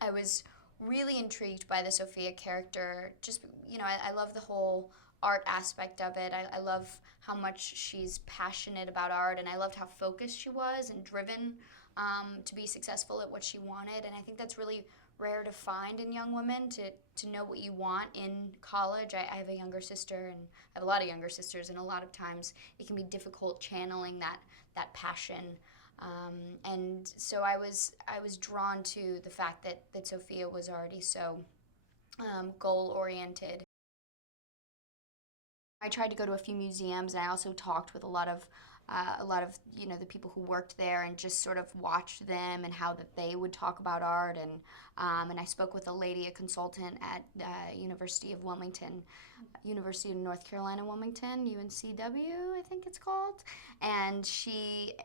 I was really intrigued by the Sophia character. Just, I love the whole art aspect of it. I love how much she's passionate about art, and I loved how focused she was and driven to be successful at what she wanted. And I think that's really rare to find in young women, to know what you want in college. I have a younger sister, and I have a lot of younger sisters, and a lot of times it can be difficult channeling that passion. And so I was drawn to the fact that Sophia was already so goal oriented. I tried to go to a few museums, and I also talked with a lot of the people who worked there, and just sort of watched them and how that they would talk about art. And I spoke with a consultant at University of Wilmington, University of North Carolina Wilmington, UNCW, I think it's called. And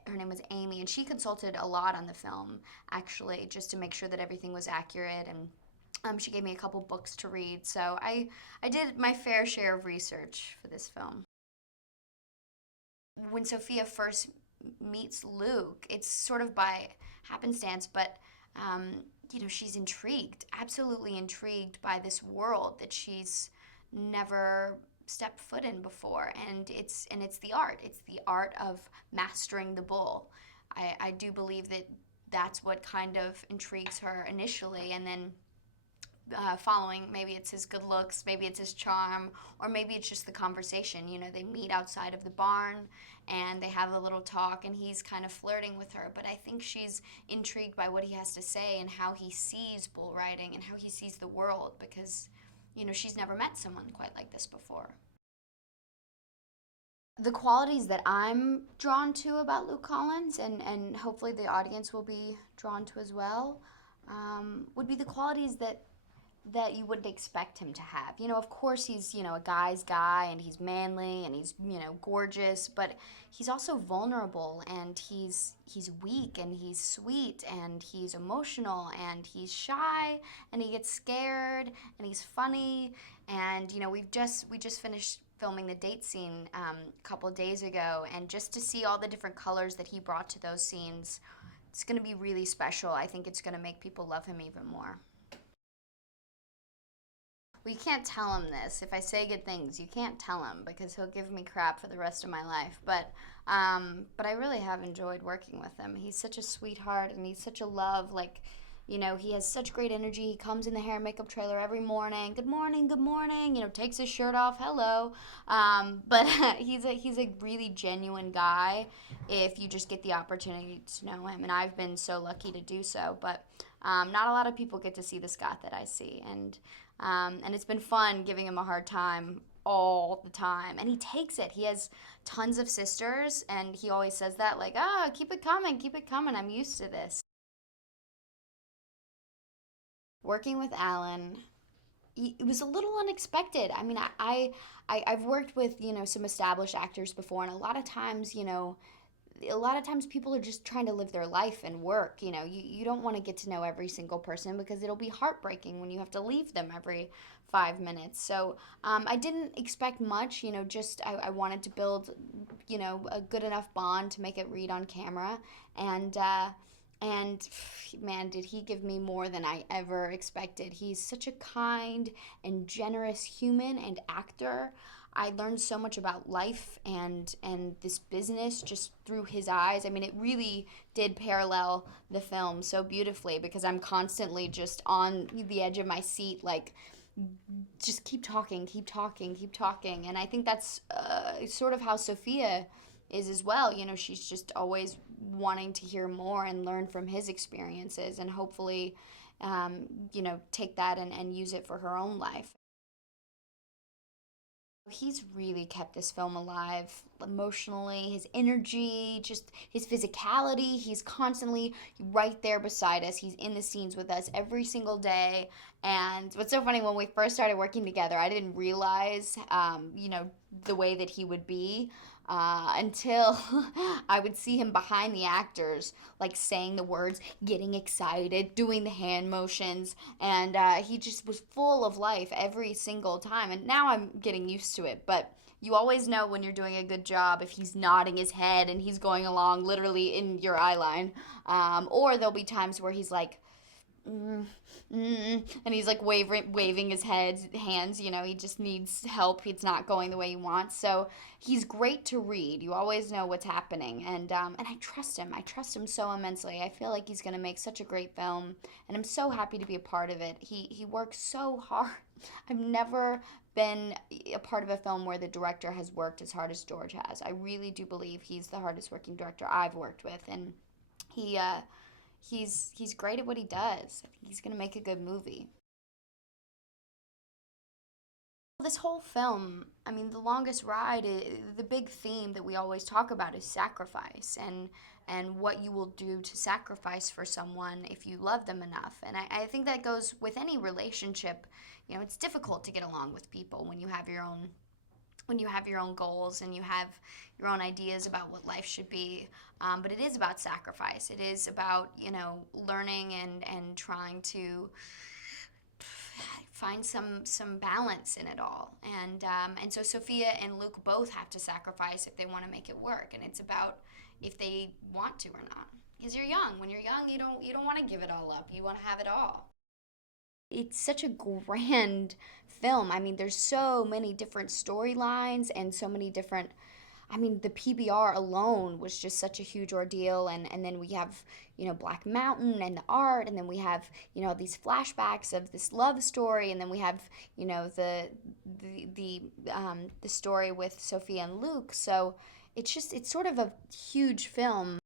her name was Amy, and she consulted a lot on the film, actually, just to make sure that everything was accurate. And she gave me a couple books to read, so I did my fair share of research for this film. When Sophia first meets Luke, it's sort of by happenstance, but she's intrigued, absolutely intrigued by this world that she's never stepped foot in before, and it's the art of mastering the bull. I do believe that that's what kind of intrigues her initially, and then following, maybe it's his good looks, maybe it's his charm, or maybe it's just the conversation. They meet outside of the barn and they have a little talk, and he's kind of flirting with her, but I think she's intrigued by what he has to say and how he sees bull riding and how he sees the world, because she's never met someone quite like this before. The qualities that I'm drawn to about Luke Collins, and hopefully the audience will be drawn to as well, would be the qualities that you wouldn't expect him to have. Of course he's, a guy's guy, and he's manly, and he's, gorgeous, but he's also vulnerable, and he's weak, and he's sweet, and he's emotional, and he's shy, and he gets scared, and he's funny. And we just finished filming the date scene a couple of days ago, and just to see all the different colors that he brought to those scenes, it's going to be really special. I think it's going to make people love him even more. Well, you can't tell him this. If I say good things, you can't tell him, because he'll give me crap for the rest of my life. But I really have enjoyed working with him. He's such a sweetheart, and he's such a love. Like, he has such great energy. He comes in the hair and makeup trailer every morning. Good morning, good morning. Takes his shirt off. Hello. But he's a really genuine guy if you just get the opportunity to know him. And I've been so lucky to do so. But not a lot of people get to see the Scott that I see, and it's been fun giving him a hard time all the time. And he takes it. He has tons of sisters, and he always says that, like, keep it coming, keep it coming. I'm used to this. Working with Alan, it was a little unexpected. I mean, I've worked with, some established actors before, and a lot of times people are just trying to live their life and work. You don't want to get to know every single person, because it'll be heartbreaking when you have to leave them every 5 minutes. So I didn't expect much. Just I wanted to build a good enough bond to make it read on camera. And man, did he give me more than I ever expected. He's such a kind and generous human and actor. I learned so much about life and this business just through his eyes. I mean, it really did parallel the film so beautifully, because I'm constantly just on the edge of my seat, like, just keep talking, keep talking, keep talking. And I think that's sort of how Sophia is as well. She's just always wanting to hear more and learn from his experiences, and hopefully, take that and use it for her own life. He's really kept this film alive emotionally, his energy, just his physicality. He's constantly right there beside us. He's in the scenes with us every single day. And what's so funny, when we first started working together, I didn't realize, the way that he would be until I would see him behind the actors, like saying the words, getting excited, doing the hand motions, and he just was full of life every single time. And now I'm getting used to it, but you always know when you're doing a good job if he's nodding his head and he's going along literally in your eye line. Or there'll be times where he's like mm, and he's like waving his hands. You know, he just needs help. It's not going the way he wants. So he's great to read. You always know what's happening, and I trust him. I trust him so immensely. I feel like he's gonna make such a great film, and I'm so happy to be a part of it. He works so hard. I've never been a part of a film where the director has worked as hard as George has. I really do believe he's the hardest working director I've worked with, and he he's great at what he does. I think he's gonna make a good movie. This whole film, I mean, the longest ride, the big theme that we always talk about is sacrifice and what you will do to sacrifice for someone if you love them enough. And I think that goes with any relationship. You know, it's difficult to get along with people when you have your own goals and you have your own ideas about what life should be. But it is about sacrifice. It is about, you know, learning and trying to find some balance in it all. And so Sophia and Luke both have to sacrifice if they want to make it work. And it's about if they want to or not. Because you're young. When you're young, you don't want to give it all up. You want to have it all. It's such a grand film. I mean, there's so many different storylines and so many different. I mean, the PBR alone was just such a huge ordeal, and then we have, you know, Black Mountain and the art, and then we have, you know, these flashbacks of this love story, and then we have, you know, the story with Sophia and Luke. So it's sort of a huge film.